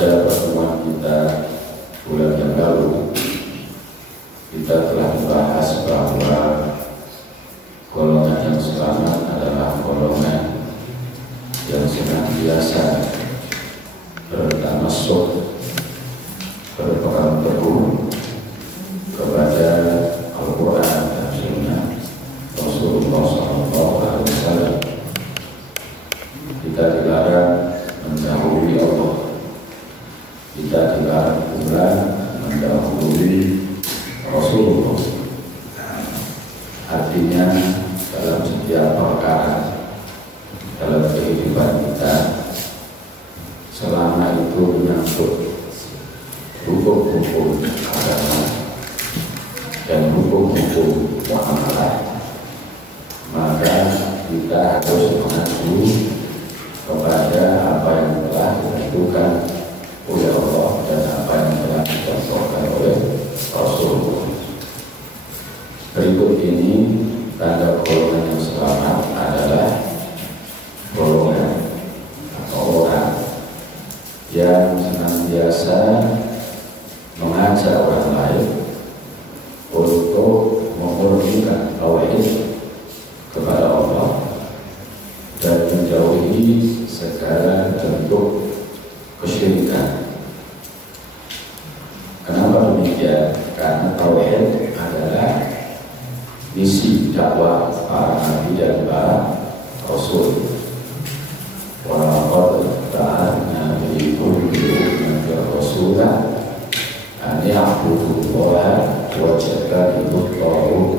Pada pertemuan kita bulan yang lalu, kita telah membahas bahwa golongan yang selamat adalah golongan yang senantiasa bertamasuk, berpegang teguh kepada Al-Quran dan Sunnah Rasulullah SAW. Kita dilarang mendahului Allah, kita dilarang pula mendahului Rasulullah. Artinya dalam setiap perkara dalam kehidupan kita, selama itu menyangkut hukum-hukum agama dan hukum-hukum muamalah, maka kita harus mengacu kepada apa yang telah ditentukan oleh Allah dan apa yang telah dicontohkan oleh Rasulullah. Berikut ini tanda golongan yang selamat adalah golongan atau orang yang senantiasa mengajak orang lain untuk memurnikan tauhid kepada Allah dan menjauhi segala bentuk kesyirikan. Kenapa demikian? Karena tauhid adalah misi dakwah para nabi dan para rasul. Walaqad ba'athna fi kulli ummatin rasulan an ya'budullaha wajtanibut taghut.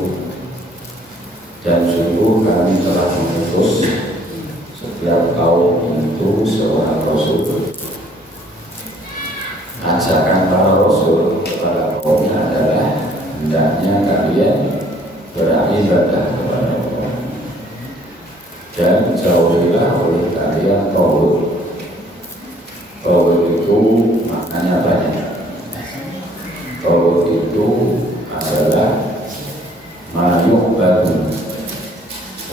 Dan sungguh kami telah mengutus setiap kaum itu seorang rasul. Ajakan para rasul kepada kaumnya adalah hendaknya kalian beribadah kepada Allah dan jauhilah oleh kalian taghut. Taghut itu maknanya banyak. Taghut itu adalah ma yu'badu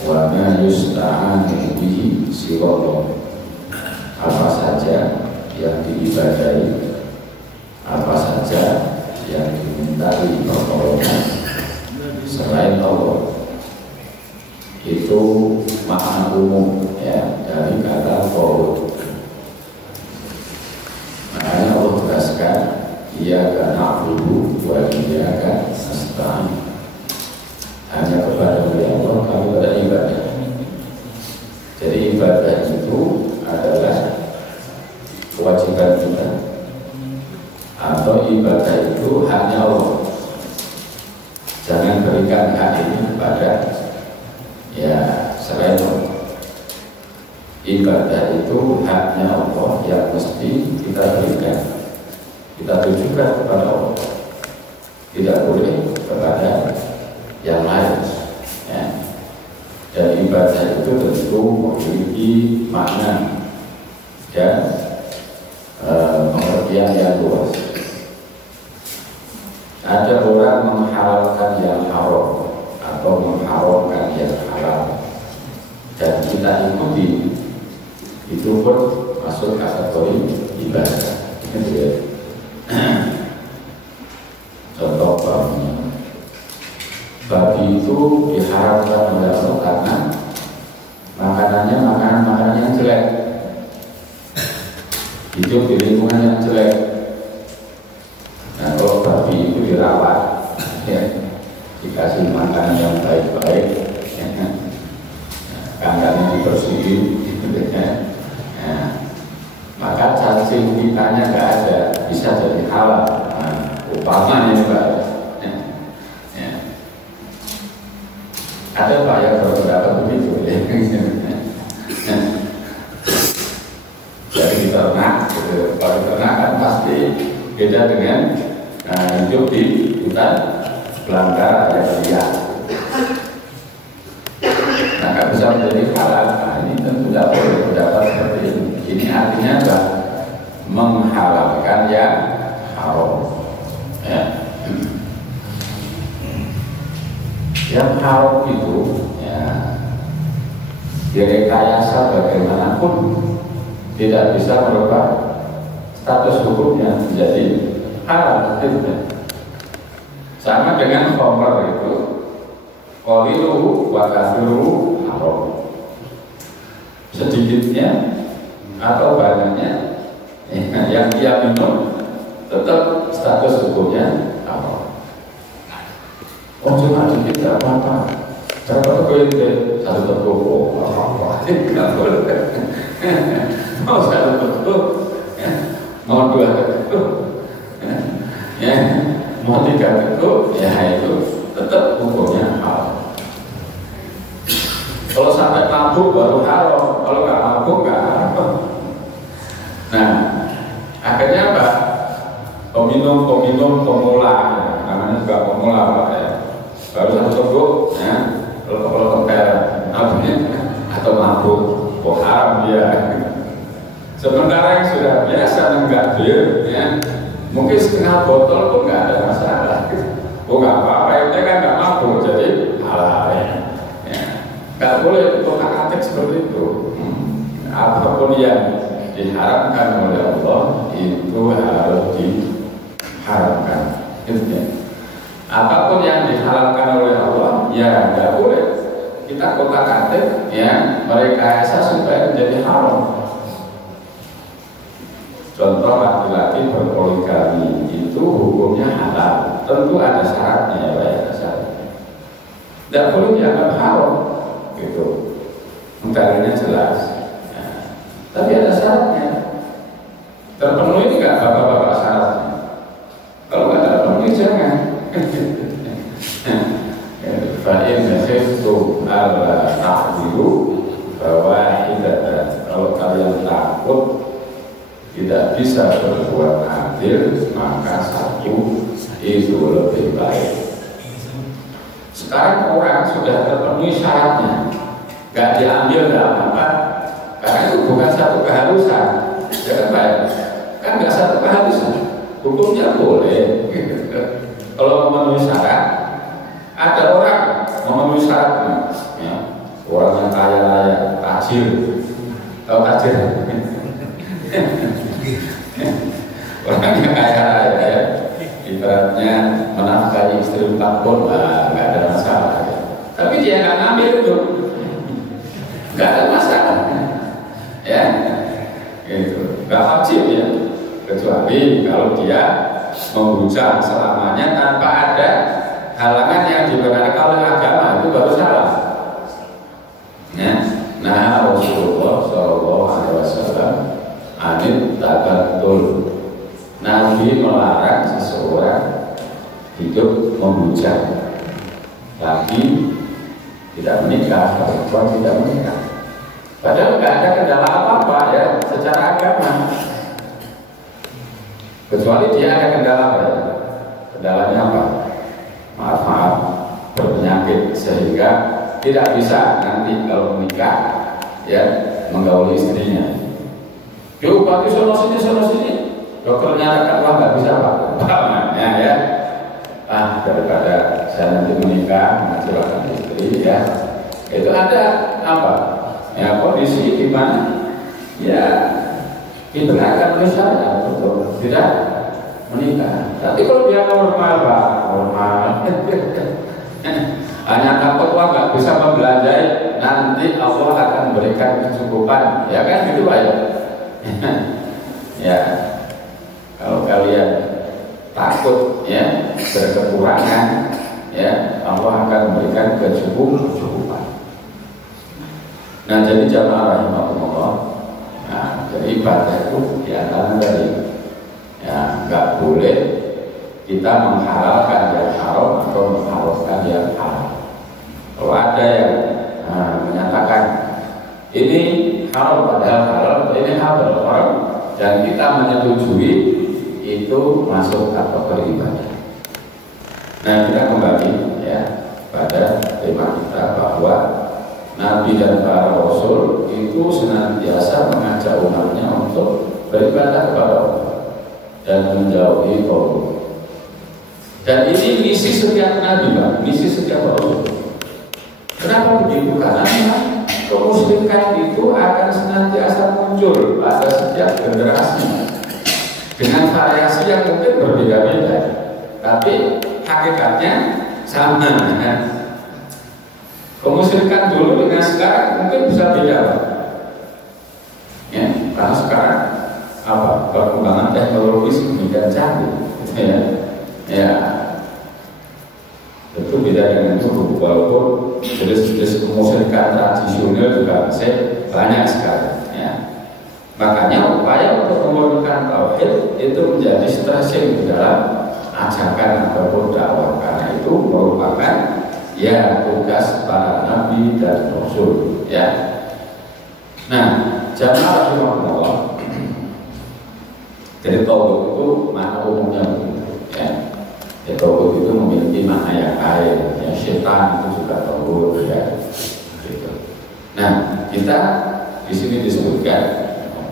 wa ma yusta'anu bihi siwallah. Apa saja yang diibadahi, apa saja yang dimintai pertolongan selain Allah, itu makna umum ya dari kata taghut. Makanya Allah tegaskan iyyaka na'budu wa iyyaka nasta'in. Hanya kepada Allah kami beribadah. Jadi ibadah itu adalah kewajiban kita, atau ibadah itu haknya Allah. Jangan berikan hak ini kepada ya selain Allah. Ibadah itu haknya Allah yang mesti kita berikan, kita tujukan kepada Allah, tidak boleh kepada yang lain ya. Dan ibadah itu tentu memiliki makna dan pengertian yang luas. Ada orang menghalalkan yang haram atau mengharamkan yang halal, dan kita ikuti, itu pun masuk kategori ibadah. Contoh babi itu diharamkan oleh Allah karena makanannya makanan yang jelek, hidup di lingkungan yang jelek. Nah, kalau babi itu dirawat, ya, dikasih makanan yang baik-baik, ya, kandangnya dibersihin, ya, maka cacing kitanya nggak ada, bisa jadi halal. Nah, umpamanya Pak. Ada Pak yang berpendapat begitu ya. Jadi di ternak, kalau di ternak kan pasti beda dengan hidup di hutan belantara ada liar. Nah, kan bisa menjadi halal. Nah, ini tentu tidak boleh pendapat seperti ini. Ini artinya adalah menghalalkan yang haram. Ya. Yang haram itu ya direkayasa bagaimanapun tidak bisa merubah status hukumnya menjadi haram. Sama dengan khamr itu, qaliluhu wa kathiruhu haram. Sedikitnya atau banyaknya yang dia minum tetap status hukumnya haram. Oh cuma dikit tidak apa-apa. Berapa toko itu? Satu toko. Tidak boleh. Mau satu toko, mau dua toko, ya, mau tiga toko, ya itu tetap hukumnya haram. Kalau sampai mabuk baru haram, kalau nggak mabuk nggak haram. Nah, akhirnya apa? Peminum pemula, namanya juga pemula Pak ya. Baru satu toko, ya. Kalau atau mabuk, kok haram dia. Sementara yang sudah biasa nenggak bir, ya, mungkin setengah botol pun nggak ada masalah. Oh nggak apa-apa, itu kan nggak mabuk, jadi halal ya. Nggak boleh otak-atik seperti itu. Apapun yang diharamkan oleh Allah itu harus diharamkan. Apapun yang dihalalkan oleh Allah, ya nggak boleh kita otak-atik, ya merekayasa supaya menjadi haram. Contoh laki-laki berpoligami itu hukumnya halal, tentu ada syaratnya ya, ada syaratnya. Tidak boleh dianggap haram, gitu. Mengkarinya jelas. Ya. Tapi ada syaratnya. Terpenuhi nggak bapak-bapak syaratnya? Kalau nggak terpenuhi jangan. Fa'in khiftum alla ta'dilu fawahidatan. Kalau kalian takut tidak bisa berbuat adil, maka satu itu lebih baik. Sekarang orang sudah terpenuhi syaratnya, nggak diambil dalam apa? Karena itu bukan satu keharusan, jangan baik. Kan nggak satu keharusan, hukumnya boleh. Kalau memenuhi syarat, ada orang memenuhi syaratnya, ya, orang yang kaya raya, tajir, tahu tajir? Orang yang kaya raya, ya, ibaratnya menafkahi istri 4 pun nggak ada masalah. Ya. Tapi dia nggak ngambil itu, nggak ada masalah, ya, itu nggak wajib ya, kecuali kalau dia membujang selamanya tanpa ada halangan yang dibenarkan oleh agama, itu baru salah. Ya. Nah, Rasulullah SAW anit tabatul. Nabi melarang seseorang hidup membujang, lagi tidak menikah, perempuan tidak menikah. Padahal nggak ada kendala apa-apa ya secara agama. Kecuali dia ada kendala apa ya? Kendalanya apa? Maaf, berpenyakit sehingga tidak bisa nanti kalau menikah ya menggauli istrinya. Yuk, Pak, sono sini. Dokternya kata wah nggak bisa Pak. Ya. Daripada saya nanti menikah mengecewakan istri ya. Itu ada apa? Ya kondisi di mana ya dibenarkan oleh syariat untuk tidak menikah. Tapi kalau dia normal Pak, normal. Hanya takut wah nggak bisa membelanjai, nanti Allah akan berikan kecukupan, ya kan gitu Pak ya. Ya, kalau kalian takut ya berkekurangan, ya Allah akan memberikan kecukupan. Nah jadi jamaah rahimahumullah, nah jadi ibadah itu diantara dari ya nggak boleh kita menghalalkan yang haram atau menghalalkan yang halal. Kalau ada yang menyatakan ini haram padahal halal, ini halal dan kita menyetujui, itu masuk kategori ibadah. Nah kita kembali ya pada tema kita bahwa Nabi dan para Rasul itu senantiasa mengajak umatnya untuk beribadah kepada Allah dan menjauhi kaum. Dan ini misi setiap Nabi, Pak, misi setiap Rasul. Kenapa begitu? Karena kemusyrikan itu akan senantiasa muncul pada setiap generasi. dengan variasi yang mungkin berbeda-beda, tapi hakikatnya sama. Kemusyrikan dulu dengan sekarang mungkin bisa beda, Pak. Ya, karena sekarang perkembangan teknologi demikian canggih, gitu ya. Ya, itu beda dengan dulu. Walaupun jenis-jenis kemusyrikan tradisional juga masih banyak sekali. Ya. Makanya upaya untuk memurnikan tauhid itu menjadi stressing di dalam ajakan ataupun dakwah, karena itu merupakan ya tugas para nabi dan rasul. Ya. Nah, jamaah rahimahullah, jadi tauhid itu makna umumnya begitu. Ya. Tauhid itu memiliki makna yang lain. Ya, syaitan itu juga tauhid. Ya. Gitu. Nah, kita di sini disebutkan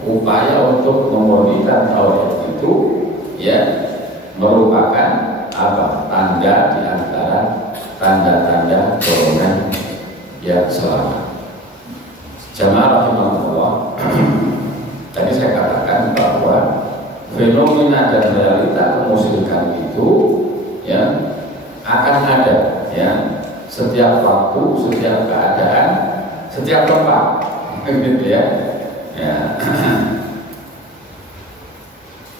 upaya untuk memurnikan tauhid itu ya merupakan tanda di antara tanda-tanda golongan yang selamat. Jamaah rahimahullah, tadi saya katakan bahwa fenomena dan realita kemusyrikan itu ya akan ada ya setiap waktu, setiap keadaan, setiap tempat, gitu ya. Ya.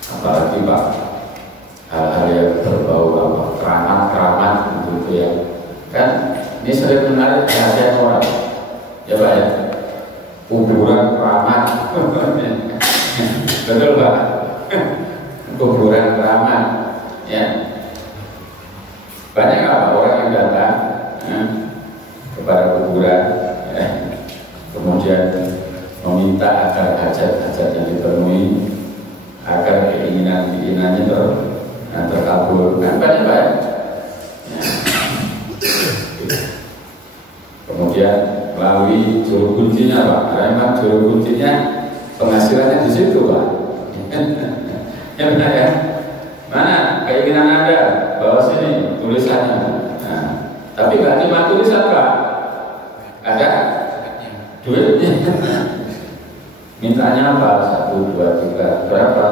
Apalagi Pak, hal-hal yang berbau keramat gitu ya, kan ini sering menarik perhatian orang ya Pak ya, kuburan keramat betul Pak, kuburan keramat ya, banyak orang yang datang kepada kuburan ya, kemudian meminta agar hajat-hajat yang dipenuhi, agar keinginan-keinginannya terkabul, kan banyak Pak ya? Kemudian melalui juru kuncinya Pak, karena memang juru kuncinya penghasilannya di situ Pak. Ya benar ya? Mana keinginan Anda? Bawa sini tulisannya. Nah, tapi nggak cuma tulisan Pak, ada duitnya. Mintanya apa? 1, 2, 3, berapa?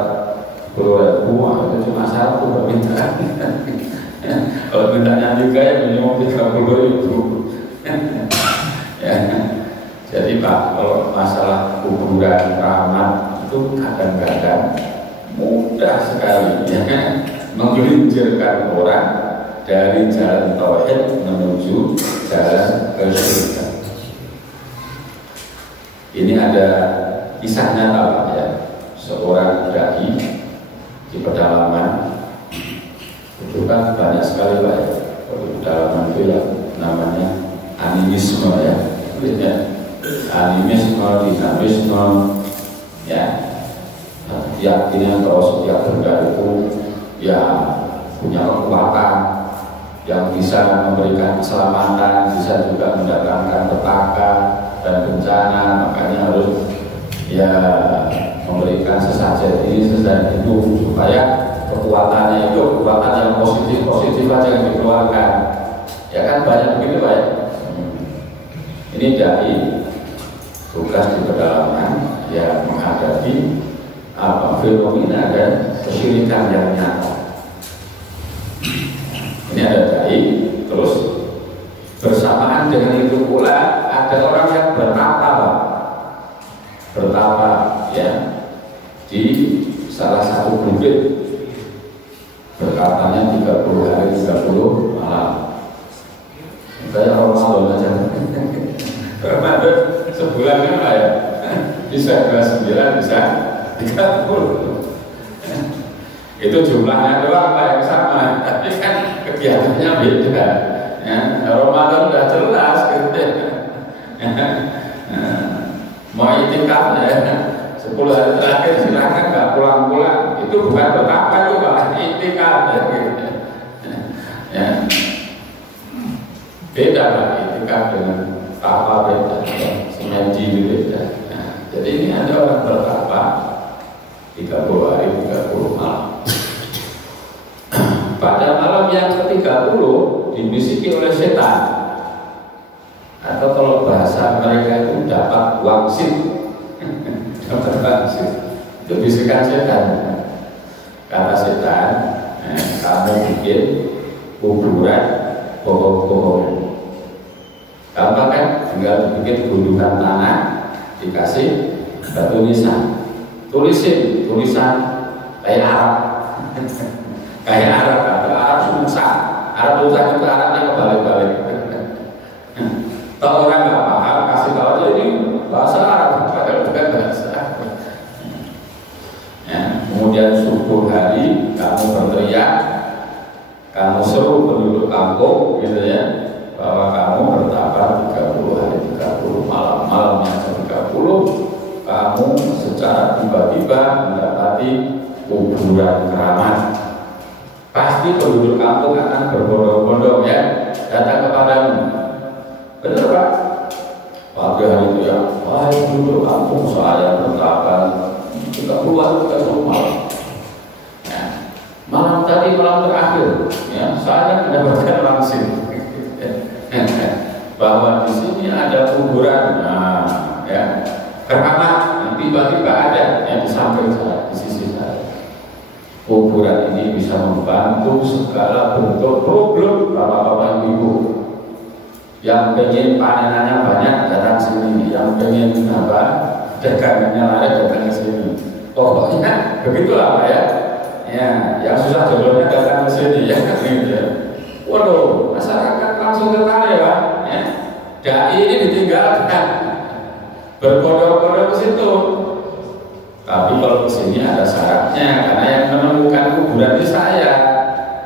10.000, itu cuma 1 permintaan. Kalau mintanya 3 ya minimum 30.000. Ya. Jadi Pak, kalau masalah kuburan keramat itu kadang-kadang mudah sekali ya kan, menggelincirkan orang dari jalan tauhid menuju jalan kesyirikan. Ini ada kisah nyata Pak ya, seorang dai di pedalaman, itu kan banyak sekali Pak ya, di pedalaman itu ya namanya animisme ya, animisme, dinamisme ya, keyakinan kalau setiap benda itu ya punya kekuatan yang bisa memberikan keselamatan, bisa juga mendatangkan petaka dan bencana, makanya harus ya memberikan sesajen ini sesajen itu supaya kekuatannya itu kekuatan yang positif aja yang dikeluarkan, ya kan banyak begitu Pak ya. Ini dai tugas di pedalaman ya menghadapi fenomena dan kesyirikan yang nyata. Ini ada dai, terus bersamaan dengan itu pula ada orang yang bertapa ya di salah satu bukit, bertapanya 30 hari 30 malam. Kayak Ramadan aja. Ramadan sebulan kan Pak ya, bisa 29, bisa 30. Itu jumlahnya doang Pak yang sama, tapi kan kegiatannya beda. Ya, Ramadan udah jelas gitu ya. Mau itikaf ya, 10 hari terakhir silakan nggak pulang-pulang. Itu bukan bertapa itu Pak, itikaf ya gitu. Ya. Beda Pak, itikaf dengan tapa beda, semedi beda. Nah, jadi ini ada orang bertapa 30 hari 30 malam. Pada malam yang ke-30 dibisiki oleh setan, atau kalau bahasa mereka itu dapat wangsit. Dapat wangsit itu bisikan setan. kata setan, kamu bikin kuburan bohong-bohong. Gampang kan? Tinggal bikin gundukan tanah, dikasih batu nisan, tulisan kayak Arab, kayak Arab, Arab susah. Arab susah itu Arabnya kebalik-balik. Kalau orang nggak paham, kasih tahu aja ini bahasa Arab, padahal bukan bahasa. Ya, kemudian subuh hari kamu berteriak, kamu seru penduduk kampung, gitu ya, bahwa kamu bertambah 30 hari 30 malam-malamnya 30, kamu secara tiba-tiba mendapati kuburan keramat. Pasti penduduk kampung akan berbondong-bondong ya datang kepadamu. Benar Pak? Pada hari itu ya, wahai penduduk kampung saya bertambah 30 hari 30 malam. Ya, malam tadi malam terakhir, ya saya mendapatkan langsung bahwa di sini ada kuburan, ya keramat yang tiba-tiba ada yang di samping saya, di sisi saya. Kuburan ini bisa membantu segala bentuk problem bapak-bapak ibu. Yang pengen panenannya banyak datang sini, yang pengen dagangannya laris datang ke sini. Pokoknya begitulah Pak ya. Ya, yang susah jodohnya datang ke sini ya. Waduh, masyarakat langsung tertarik Pak. Ya. Dai ini ditinggalkan, berbondong-bondong ke situ. Tapi kalau ke sini ada syaratnya, karena yang menemukan kuburan itu saya.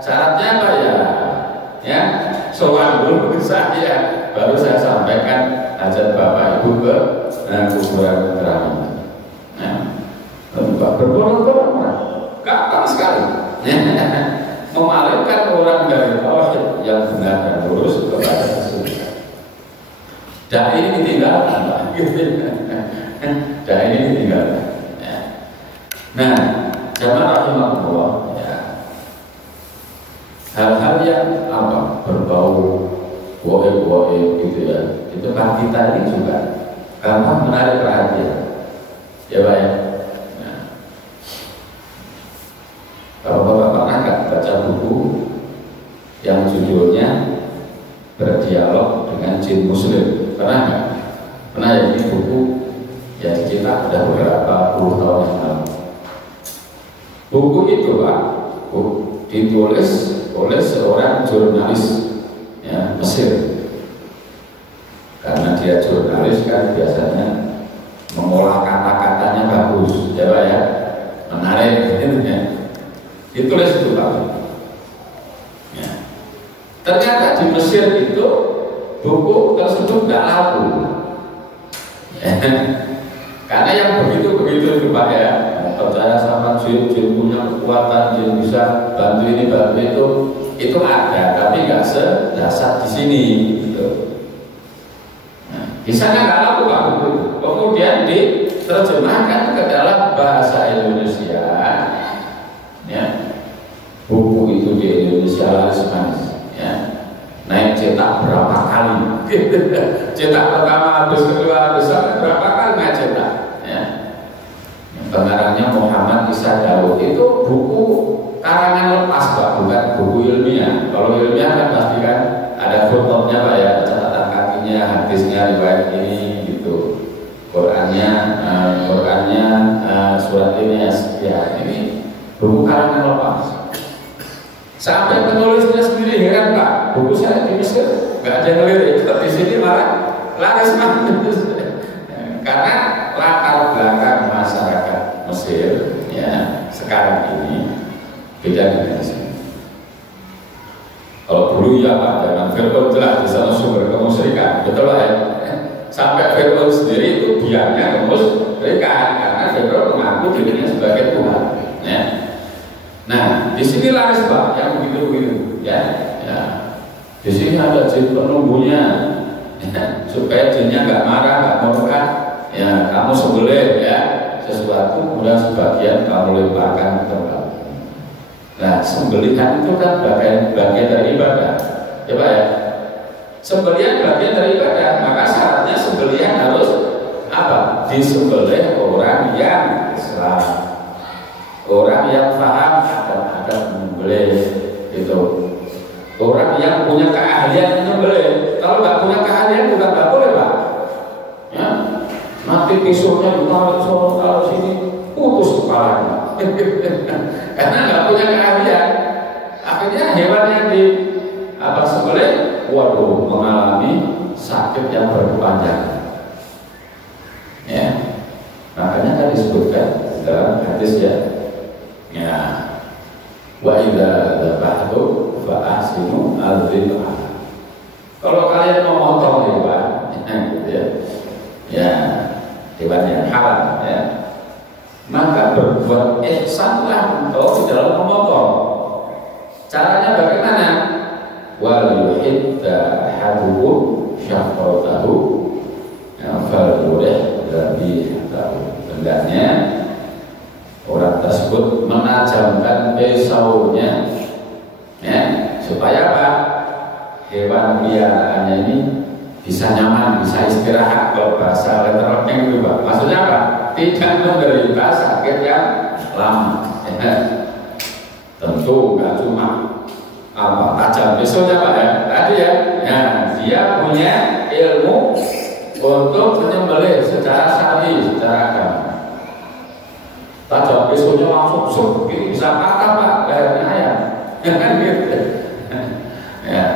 Syaratnya apa ya? Ya, soal dulu ke saya, baru saya sampaikan hajat bapak ibu ke kuburan keramat. Nah, berbondong-bondong, gampang sekali. Memalingkan orang dari tauhid yang benar dan lurus kepada kesulitan. Dan ini ditinggalkan, Pak. Dan ini ditinggalkan. Ya. Nah, jamaah rahimahullah, ya. Hal-hal yang berbau goib-goib gitu ya, itu kan kita ini juga gampang menarik perhatian, ya Pak ya. Kalau Bapak pernah nggak baca buku yang judulnya Berdialog dengan Jin Muslim? Pernah nggak? Pernah ya, ini buku yang dicetak sudah beberapa puluh tahun yang lalu. Buku itu Pak, ditulis oleh seorang jurnalis ya, Mesir. Karena dia jurnalis kan biasanya mengolah kata-katanya bagus, ya Pak ya, menarik gitu ya. Ditulis itu Pak. Ya. Ternyata di Mesir itu buku tersebut tidak laku. Karena yang begitu-begitu itu Pak ya, percaya sama jin punya kekuatan, jin bisa bantu ini bantu itu ada, tapi nggak sedasar di sini. Gitu. Nah, di sana nggak laku Pak buku. Kemudian diterjemahkan ke dalam bahasa Indonesia. Ya, buku itu di Indonesia laris manis, ya, naik cetak berapa kali, cetak pertama habis, kedua habis, berapa kali naik cetak, ya. Pengarangnya Muhammad Isa Daud, itu buku karangan lepas Pak, bukan buku ilmiah. Kalau ilmiah kan pasti kan ada fotonya Pak ya, catatan kakinya, hadisnya, riwayat ini gitu, Qurannya, surat ini ya, ini buku karangan lepas. Sampai penulisnya sendiri heran Pak, buku saya di Mesir nggak ada yang ngelirik, tapi di sini malah laris manis. Karena latar belakang masyarakat Mesir ya sekarang ini beda dengan di sini. Kalau dulu ya Pak, zaman Fir'aun jelas di sana sumber kemusyrikan, betul Pak ya. Sampai Fir'aun sendiri itu biarnya kemusyrikan karena Fir'aun mengaku dirinya sebagai Tuhan. Ya. Nah, di sini laris Pak, yang begitu-begitu, ya. Di sini ada jin penunggunya, ya. Supaya jinnya nggak marah, nggak murka, ya. Kamu sembelih, ya, sesuatu, kemudian sebagian kamu lemparkan ke tempat. Nah, sembelihan itu kan bagian dari ibadah, ya Pak ya. Sembelihan bagian dari ibadah, maka syaratnya sembelihan harus apa? Disembelih orang yang Islam. Orang yang paham akan menyembelih itu. Orang yang punya keahlian menyembelih, kalau nggak punya keahlian bukan nggak boleh Pak. Ya, nanti pisaunya ditarik sono kalau sini putus kepalanya, karena nggak punya keahlian. Akhirnya hewan yang di sembelih, waduh, mengalami sakit yang berkepanjangan. Ya, makanya kan disebutkan dalam hadis ya. Ya, wa idza dzabhtu fa ahsinu al-dzibha. Kalau kalian mau motong hewan, gitu ya, ya hewan yang halal, ya, maka berbuat ihsanlah engkau di dalam memotong. Caranya bagaimana? Wal yuhidda haduhum syafratahu fal yurih dhabihatahu. Hendaknya orang tersebut menajamkan pisaunya, ya, supaya apa? Hewan peliharaannya ini bisa nyaman, bisa istirahat. Kalau bahasa letternya itu Pak, maksudnya apa? Tidak menderita sakit yang lama. Ya. Tentu nggak cuma tajam pisaunya Pak ya, tadi ya, dia punya ilmu untuk menyembelih secara syar'i, secara agama. Tajam pisaunya langsung begini bisa patah Pak, lehernya ayam, kan gitu. Ya.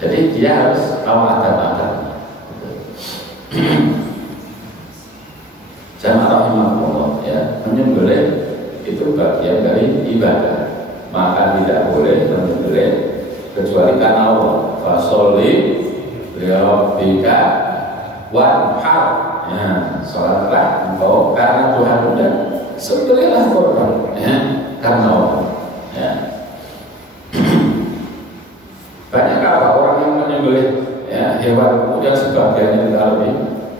Jadi dia harus tahu adab-adab. Jamaah rahimahullah, ya, menyembelih itu bagian dari ibadah. Maka tidak boleh menyembelih kecuali karena Allah. Fasholli lirabbika wanhar. Ya, salatlah engkau karena Tuhan udah sembelihlah korban, ya, karena Allah. Ya. Banyak apa orang yang menyembelih, ya, hewan, kemudian sebagiannya ditaruh di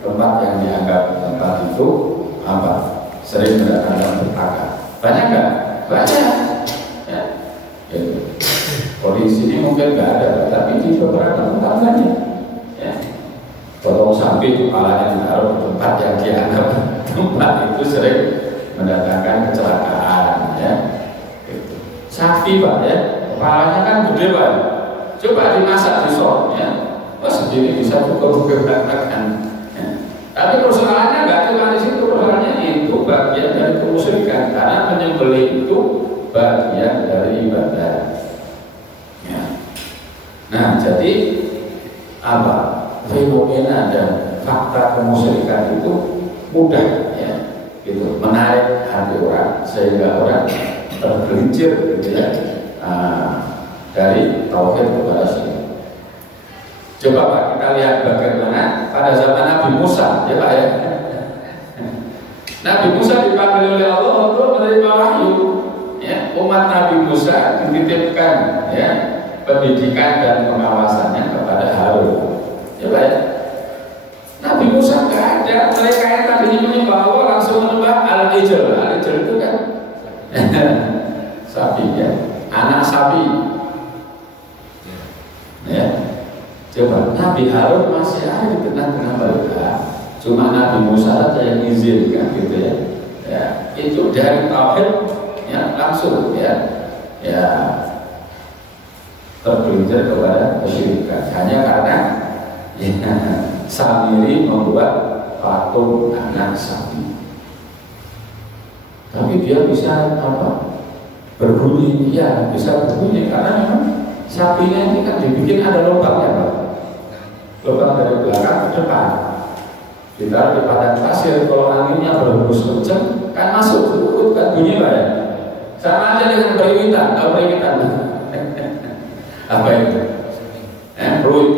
tempat yang dianggap tempat itu apa? Sering mendatangkan petaka. Banyak nggak? Banyak. Ya. Kalau di sini mungkin nggak ada, tapi di beberapa tempat banyak. Ya. Potong sapi kepalanya ditaruh di tempat yang dianggap tempat itu sering mendatangkan kecelakaan. Ya. Sapi Pak, ya, kepalanya kan gede Pak. Coba dimasak di sop, ya, sendiri bisa cukup berantakan. Ya. Tapi persoalannya nggak cuma di situ, persoalannya itu bagian dari kemusyrikan, karena menyembelih itu bagian dari ibadah. Ya. Nah, jadi apa? Fenomena dan fakta kemusyrikan itu mudah, ya, gitu, menarik hati orang sehingga orang tergelincir, gitu ya, dari tauhid kepada syirik. Coba Pak, kita lihat bagaimana pada zaman Nabi Musa, ya Pak ya. Nabi Musa dipanggil oleh Allah untuk menerima wahyu. Ya, umat Nabi Musa dititipkan, ya, pendidikan dan pengawasannya kepada Harun. Ya Pak ya. Nabi Musa nggak ada, mereka yang tadinya menyembah Allah langsung menyembah Al-Ijl. Al-Ijl itu kan sapi, ya, anak sapi. Ya, coba Nabi Harun masih ada di tengah-tengah mereka. Cuma Nabi Musa saja yang izinkan, gitu ya. Ya, itu dari tauhid, ya, langsung, ya, ya, tergelincir kepada kesyirikan hanya karena, ya, Samiri membuat patung anak sapi. Tapi dia bisa apa? Berbunyi, ya, bisa berbunyi karena memang sapinya ini kan dibikin ada lubangnya Pak. Lubang dari belakang ke depan. Ditaruh di padang pasir, kalau anginnya berhembus kencang kan masuk ke mulut, kan bunyi Pak ya. Sama aja dengan periwitan, tahu periwitan? Apa itu? Peluit.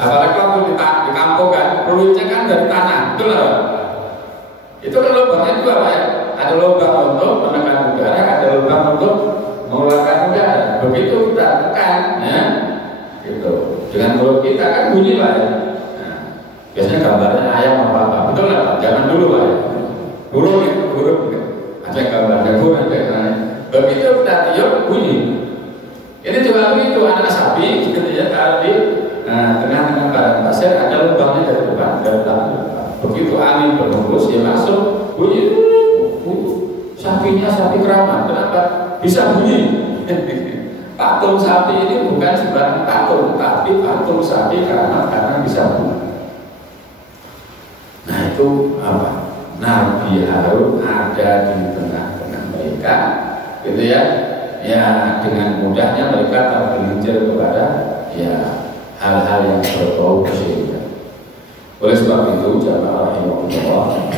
Apalagi waktu di kampung kan, peluitnya kan dari tanah, betul lah. Itu kan lubangnya juga Pak ya. Ada lubang untuk menekan udara, ada lubang untuk mengeluarkan udara. Begitu kita tekan, ya, gitu. Dengan mulut kita kan bunyi Pak ya. Nah, biasanya gambarnya ayam apa, betul lah Pak. Jangan dulu Pak ya. Burung ya, burung. Ada gambarnya burung kayak. Begitu kita tiup bunyi. Ini juga begitu, anak sapi, gitu ya, taruh di tengah-tengah padang pasir, ada lubangnya dari depan, dari belakang. Begitu angin berhembus, dia masuk, bunyi. sapinya sapi keramat, kenapa bisa bunyi? Patung sapi ini bukan sembarang patung, tapi patung sapi keramat karena bisa bunyi. Nah itu apa? Nabi Harun ada di tengah-tengah mereka, gitu ya. Ya dengan mudahnya mereka tergelincir kepada ya hal-hal yang berbau kesyirikan. Oleh sebab itu jamaah rahimahullah,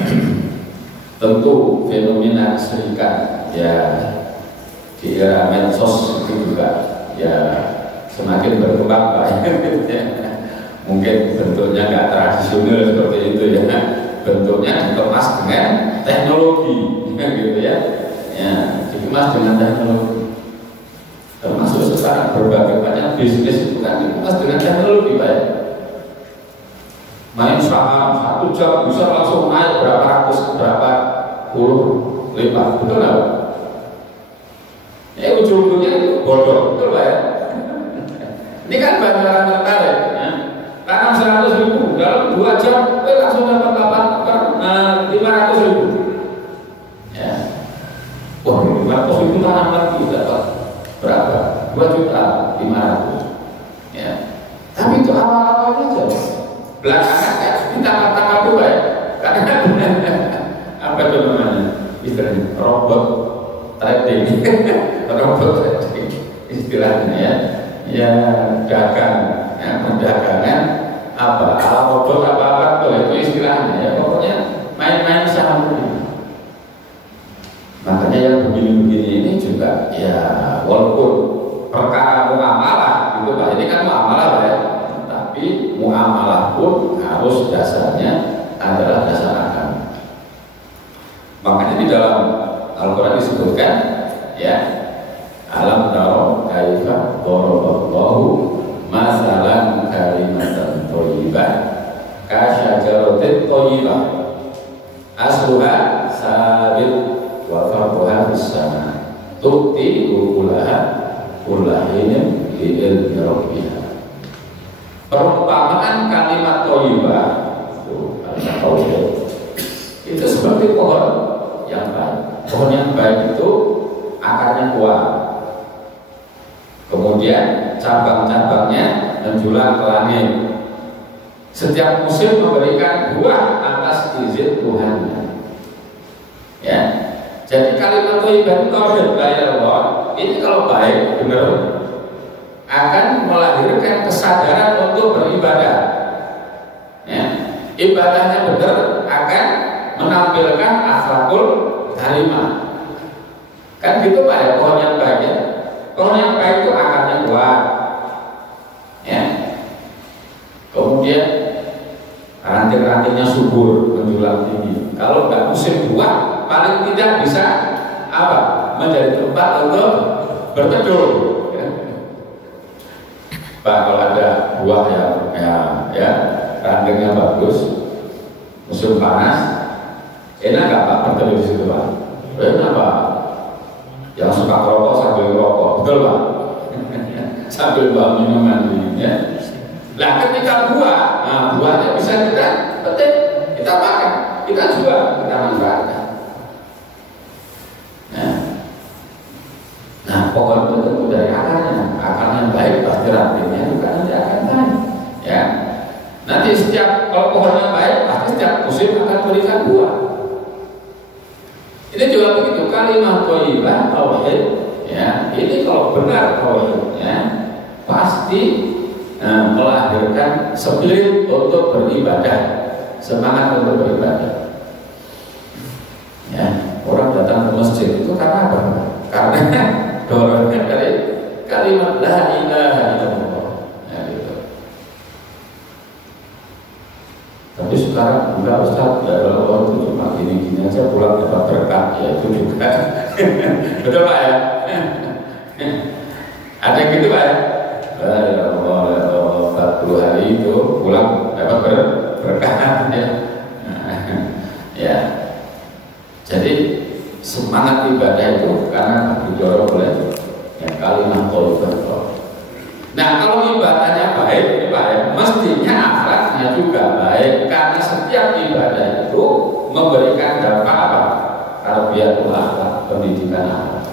tentu fenomena kesyirikan ya di era medsos itu juga ya semakin berkembang Pak. Mungkin bentuknya nggak tradisional seperti itu ya, bentuknya dikemas dengan teknologi gitu ya, dikemas dengan teknologi. Termasuk sekarang berbagai macam bisnis itu kan dikemas dengan teknologi Pak. Main saham 1 jam bisa langsung naik berapa ratus, berapa puluh lipat, betul nggak? Ya ujung-ujungnya itu bodoh, betul Pak ya? Ini kan banyak orang tertarik ya. Tanam 100.000 dalam 2 jam langsung dapat 500.000 ya. Wah 500.000 tanam lagi dapat berapa? 2.500.000 ya. Tapi itu awal-awalnya aja. Belakangan kan ditangkap-tangkap tuh ya. Karena apa itu namanya? Istilahnya robot trading. Robot trading istilahnya ya. Ya dagang, ya, perdagangan apa? Ala robot apa-apa tuh itu istilahnya ya. Pokoknya main-main saham ini. Makanya yang begini-begini ini juga ya walaupun perkara muamalah gitu Pak. Ini kan muamalah ya. Tapi muamalah pun harus dasarnya adalah dasar agama. Makanya di dalam Al-Quran disebutkan ya, alam taro kaifa daraballahu masalan kalimatan thayyibah kasyajaratin thayyibah asluha sabit wa farquha fis sama tu'ti ukulaha kullahinin bi ilmi rabbiha. Perumpamaan kalimat thayyibah itu seperti pohon yang baik. Pohon yang baik itu akarnya kuat, kemudian cabang-cabangnya menjulang ke langit. Setiap musim memberikan buah atas izin Tuhannya. Ya, jadi kalimat thayyibah itu Allah ini kalau baik benar akan melahirkan kesadaran untuk beribadah. Ya, ibadahnya benar akan menampilkan akhlakul karimah. Kan gitu Pak ya, pohon yang baik ya. Pohon yang baik itu akarnya kuat. Ya. Kemudian ranting-rantingnya subur, menjulang tinggi. Kalau nggak musim buah, paling tidak bisa apa? Menjadi tempat untuk berteduh. Pak, kalau ada buah ya rantingnya bagus, musim panas, enak nggak Pak berteduh di situ Pak? Enak Pak. Yang suka rokok sambil rokok, betul Pak? Sambil bawa minuman ya. Nah ketika buahnya bisa kita petik, kita makan, kita jual, kita manfaatkan. Nah pohon itu tentu dari akarnya baik pasti rantingnya juga nanti akan baik. Ya, nanti kalau pohonnya baik pasti setiap musim akan berikan buah. Ini juga begitu, kalimat thayyibah tauhid ya. Ini kalau benar tauhidnya pasti melahirkan spirit untuk beribadah, semangat untuk beribadah. Ya, orang datang ke masjid itu karena apa? Karena dorongan dari kalimat la ilaha illallah. Ya, gitu. Tapi sekarang enggak Ustaz, ya kalau itu cuma gini-gini aja pulang dapat berkah, ya itu juga. Betul Pak ya? Ada yang gitu Pak ya? La ilaha illallah 40 hari itu pulang dapat berkah ya. Ya. Jadi semangat ibadah itu karena didorong oleh kalimat thayyibah. Nah kalau ibadahnya baik, mestinya akhlaknya juga baik karena setiap ibadah itu memberikan dampak apa? Tarbiyatul akhlak, pendidikan akhlak.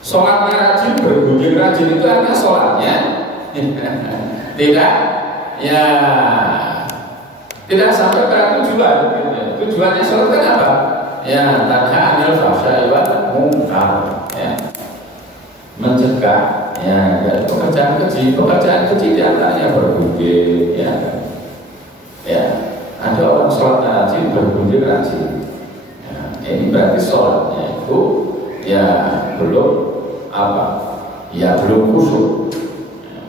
Sholatnya rajin, bergunjing rajin itu artinya sholatnya tidak, ya tidak sampai pada tujuan. Tujuannya sholat kan apa? Ya, tanha anil fahsya'i wal munkar, ya, mencegah, ya, pekerjaan keji diantaranya bergunjing, ya, ya. Ada orang sholat rajin, bergunjing rajin. Ya, ini berarti sholatnya itu ya belum apa? Ya belum khusyuk. Ya.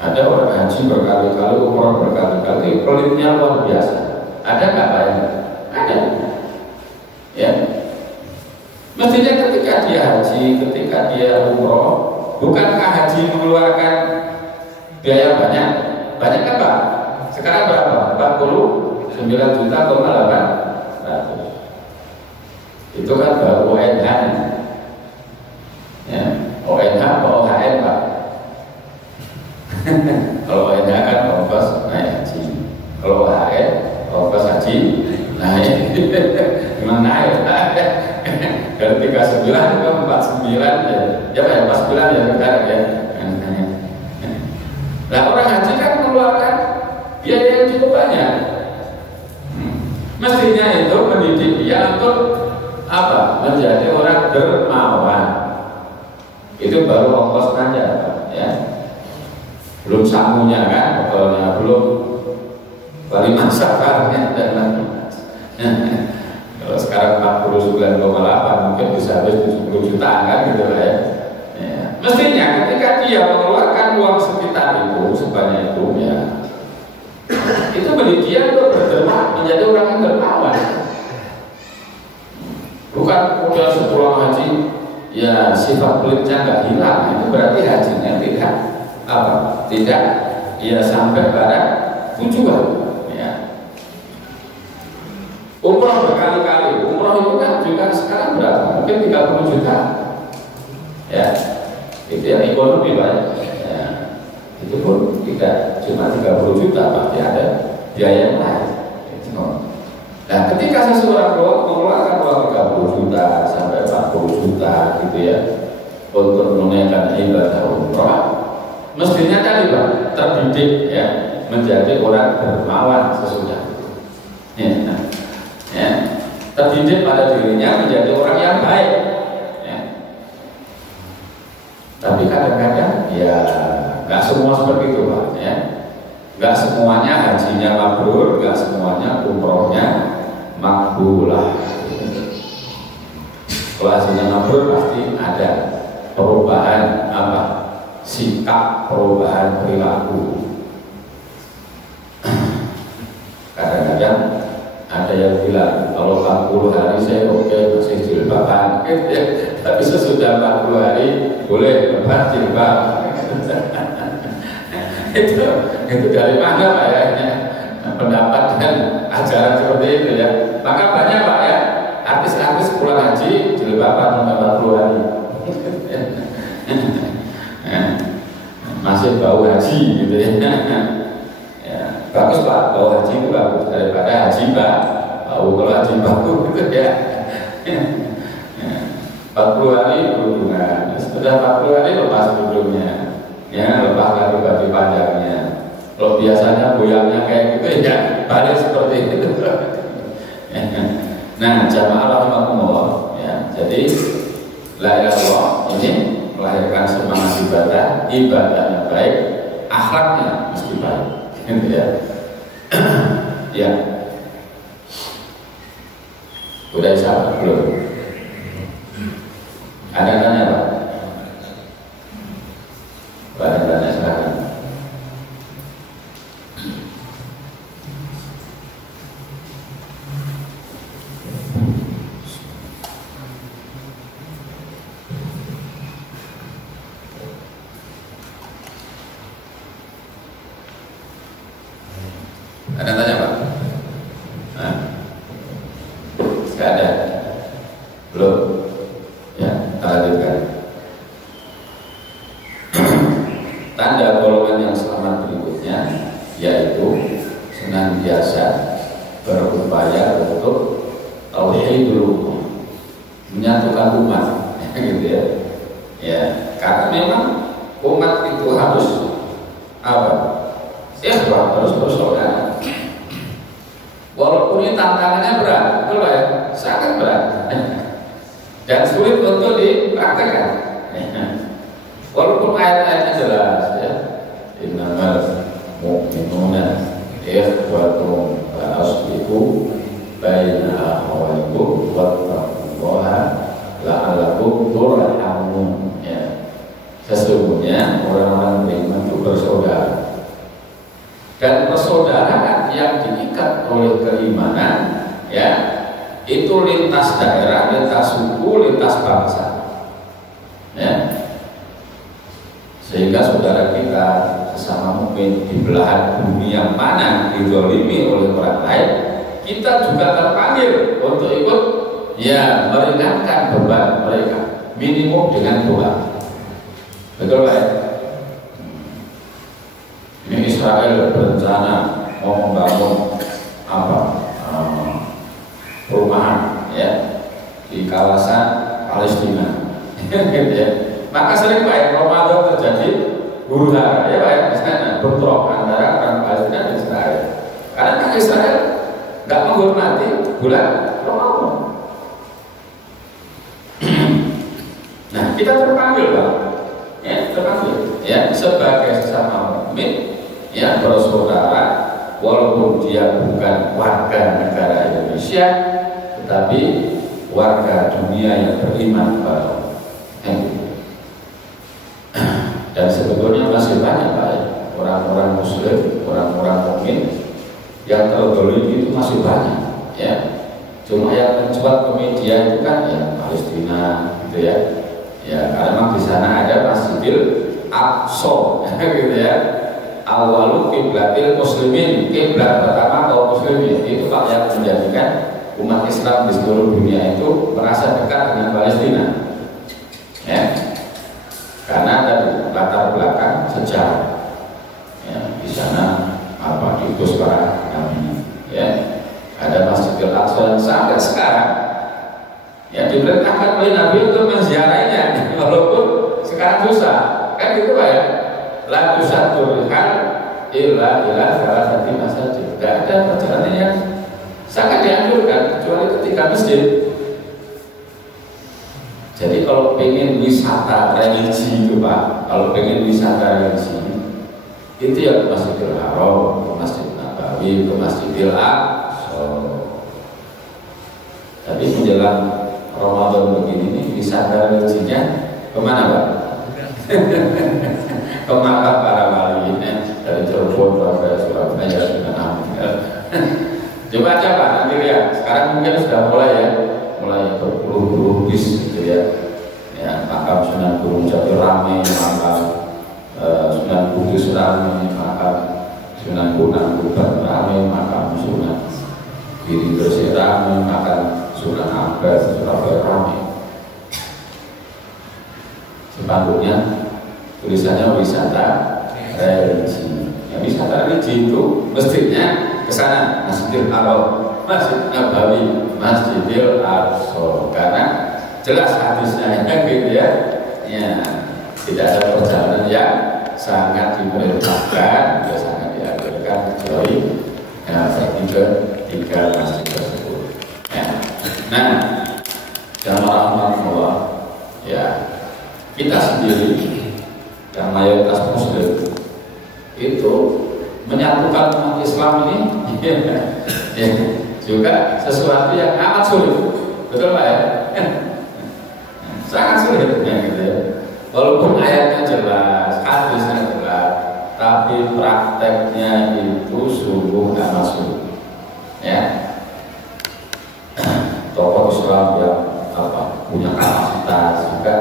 Ada orang haji berkali-kali, umrah berkali-kali, pelitnya luar biasa. Ada nggak lainnya? Ada. Ya. Mestinya ketika dia haji, ketika dia umroh, bukankah haji mengeluarkan biaya banyak? Banyak kan Pak? Sekarang berapa? 49,8 itu kan baru ONH, ya, ONH atau OHN Pak. Kalau ONH kan ongkos naik haji, kalau OHN ongkos haji naik. Memang naik dari 39 ke 49 ya Pak, 49 ya sekarang ya. Nah orang haji kan mengeluarkan biaya yang cukup banyak. Mestinya itu mendidik dia untuk apa? Menjadi orang dermawan. Itu baru ongkos saja, ya. Belum sangunya kan, pokoknya belum kali masakannya dan lain-lain. Kalau sekarang 49,8 mungkin bisa habis 70 jutaan kan gitu lah ya. Ya. Mestinya ketika dia mengeluarkan uang sekitar itu sebanyak itu ya, itu bagi dia untuk berderma, menjadi orang yang dermawan. Bukan kemudian sepulang haji ya sifat pelitnya nggak hilang, itu berarti hajinya tidak apa? Tidak ya sampai pada tujuan. Umroh berkali-kali, umroh itu kan juga sekarang berapa? Mungkin 30 juta. Ya, itu yang ekonomi Pak. Ya, itu pun tidak cuma 30 juta, pasti ada biaya yang lain. Nah, ketika seseorang mengeluarkan uang 30 juta sampai 40 juta gitu ya untuk menunaikan ibadah umroh, mestinya tadi Pak terdidik ya menjadi orang dermawan sesudah itu. Ya, terdidik pada dirinya menjadi orang yang baik. Ya. Tapi kadang-kadang ya nggak semua seperti itu Pak. Ya. Nggak semuanya hajinya mabrur, nggak semuanya umrohnya makbulah. Kalau hajinya mabrur pasti ada perubahan apa? Sikap, perubahan perilaku. Kadang-kadang ada yang bilang kalau 40 hari saya oke masih jilbaban, tapi sesudah 40 hari boleh lepas jilbab. itu dari mana Pak ya? Pendapat dan ajaran seperti itu ya. Maka banyak Pak ya artis-artis pulang haji jilbaban 40 hari. Masih bau haji gitu ya. Bagus Pak, bau haji itu bagus daripada haji Pak. Bau kalau haji bagus gitu ya. 40 hari berhubungan, setelah 40 hari lepas kerudungnya, ya lepas lagi baju panjangnya. Kalau biasanya goyangnya kayak gitu ya balik seperti itu. Nah, jamaah rahimakumullah ya. Jadi la ilaha illallah ini melahirkan semangat ibadah yang baik, akhlaknya mesti baik. Ya. Ya. Udah sabar belum? Ada tanya Pak? Ada tanya silakan. Ada tanya Pak? Nah. Gak ada? Belum? Ya, kita lanjutkan. Tanda golongan yang selamat berikutnya yaitu senantiasa berupaya untuk tauhidul menyatukan umat, gitu ya. Ya, karena memang umat itu harus apa? Harus bersaudara. Walaupun ini tantangannya berat, betul ya, sangat berat dan sulit untuk dipraktekkan. Walaupun ayat-ayatnya jelas ya, innamal mu'minuna ikhwatun fa'aslihu baina akhawaykum wattaqullaha la'allakum turhamun. Ya, sesungguhnya orang-orang beriman itu bersaudara, dan persaudaraan yang diikat oleh keimanan ya itu lintas daerah, lintas suku, lintas bangsa ya. Sehingga saudara kita sesama mukmin di belahan bumi yang mana dizalimi oleh orang lain, kita juga terpanggil untuk ikut ya meringankan beban mereka, minimum dengan doa. Betul Pak? Ini Israel berencana mau membangun perumahan ya di kawasan Palestina. Ya. Maka sering Pak Ramadan terjadi huru hara ya Pak, misalnya bentrok antara orang Palestina dan Israel. Karena kan Israel nggak menghormati bulan Ramadan. Nah kita terpanggil Pak, ya terpanggil ya sebagai sesama mukmin ya bersaudara, walaupun dia bukan warga negara Indonesia, tetapi warga dunia yang beriman kepada Allah. Dan sebetulnya masih banyak Pak orang-orang Muslim, orang-orang mukmin yang terzalimi itu masih banyak ya. Cuma yang mencuat ke media itu kan ya Palestina gitu ya. Ya karena memang di sana ada Masjidil Aqsa gitu ya. Awalu kiblatil muslimin, kiblat pertama kaum muslimin itu Pak yang menjadikan umat Islam di seluruh dunia itu merasa dekat dengan Palestina ya. Karena ada latar belakang sejarah ya, di sana diutus para nabi ya, ada Masjidil Aqsa yang sampai sekarang ya diperintahkan oleh Nabi untuk menziarahinya walaupun sekarang susah kan gitu Pak ya. La tusaturihal illa salah satu masjid. Tidak ada perjalanan yang sangat dianjurkan kecuali ketika masjid. Jadi kalau pengen wisata religi itu Pak, kalau pengen wisata religi itu ya ke Masjidil Haram, ke Masjid Nabawi, ke Masjidil Aqsa. Tapi menjelang Ramadan begini nih wisata religinya kemana Pak? Ke makam para wali dari Cirebon sampai Surabaya sudah hampir. Coba aja Pak nanti lihat. Sekarang mungkin sudah mulai berpuluh-puluh bis gitu ya. Ya makam Sunan Gunung Jati ramai, makam Sunan Kudus ramai, makam Sunan Gunung Buban ramai, makam Sunan Giri Gresik ramai, makam Sunan Ampel Surabaya ramai. Sepanduknya tulisannya wisata religi. Ya, wisata religi itu mestinya ke sana, Masjidil Haram, Masjid Nabawi, Masjidil Aqsa. Karena jelas hadisnya gitu ya. Ya, tidak ada perjalanan yang sangat diperintahkan, ya sangat dianjurkan kecuali ya, pergi ke tiga masjid tersebut. Ya. Nah, jamaah rahmatullah, ya kita sendiri yang mayoritas Muslim itu menyatukan umat Islam ini ya, juga sesuatu yang amat sulit, betul Pak ya? Sangat sulit ya, gitu ya. Walaupun ayatnya jelas, hadisnya jelas, tapi prakteknya itu sungguh amat sulit ya. Tokoh Islam yang punya kapasitas juga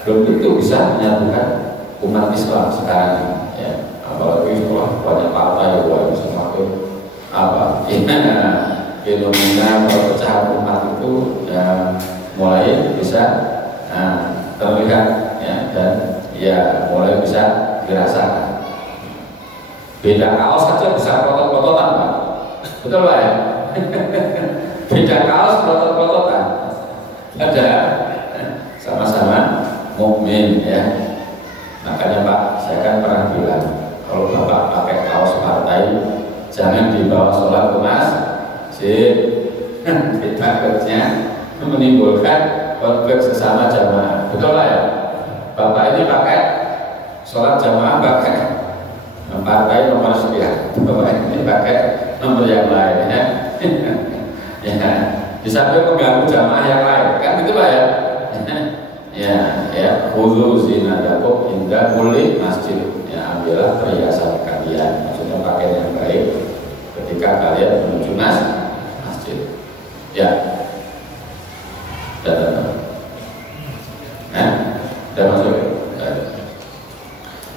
belum tentu bisa menyatukan umat Islam sekarang ya. Apalagi setelah banyak partai yang semakin fenomena perpecahan umat itu ya, mulai bisa terlihat ya, dan ya mulai bisa dirasakan. Beda kaos saja bisa kotot-kototan Pak, betul Pak ya? Beda kaos kotot-kototan ada Amin ya. Makanya Pak, saya kan pernah bilang kalau Bapak pakai kaos partai jangan dibawa sholat ke masjid. Takutnya menimbulkan konflik sesama jamaah. Betul lah ya. Bapak ini pakai sholat jamaah pakai partai nomor sekian, Bapak ini pakai nomor yang lain ya. Ya, bisa mengganggu jamaah yang lain kan gitu Pak ya. Ya, khudzu zinatakum inda kulli masjid. Ya, ambillah perhiasan kalian, maksudnya pakaian yang baik ketika kalian menuju masjid. Ya. Dan masuk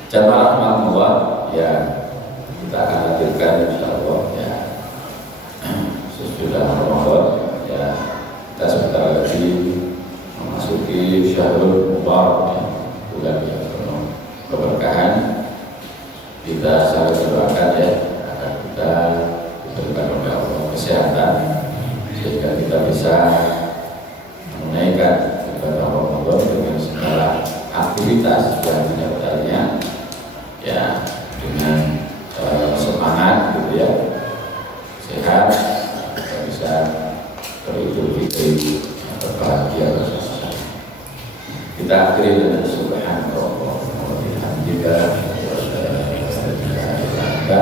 jamaah rahmatullah ya, kita akan hadirkan insyaallah ya sesudah Ramadan ya, kita sebentar lagi memasuki Syahrul Mubarak ya, bulan yang penuh keberkahan. Kita saling doakan ya agar kita diberikan oleh Allah kesehatan sehingga kita bisa menunaikan ibadah Ramadan dengan segala aktivitas yang menyertainya ya, dengan semangat gitu ya, sehat, kita bisa beridul fitri yang berbahagia bersama. Kita akhiri dengan subhanallah wa bihamdika wa la ilaha illa anta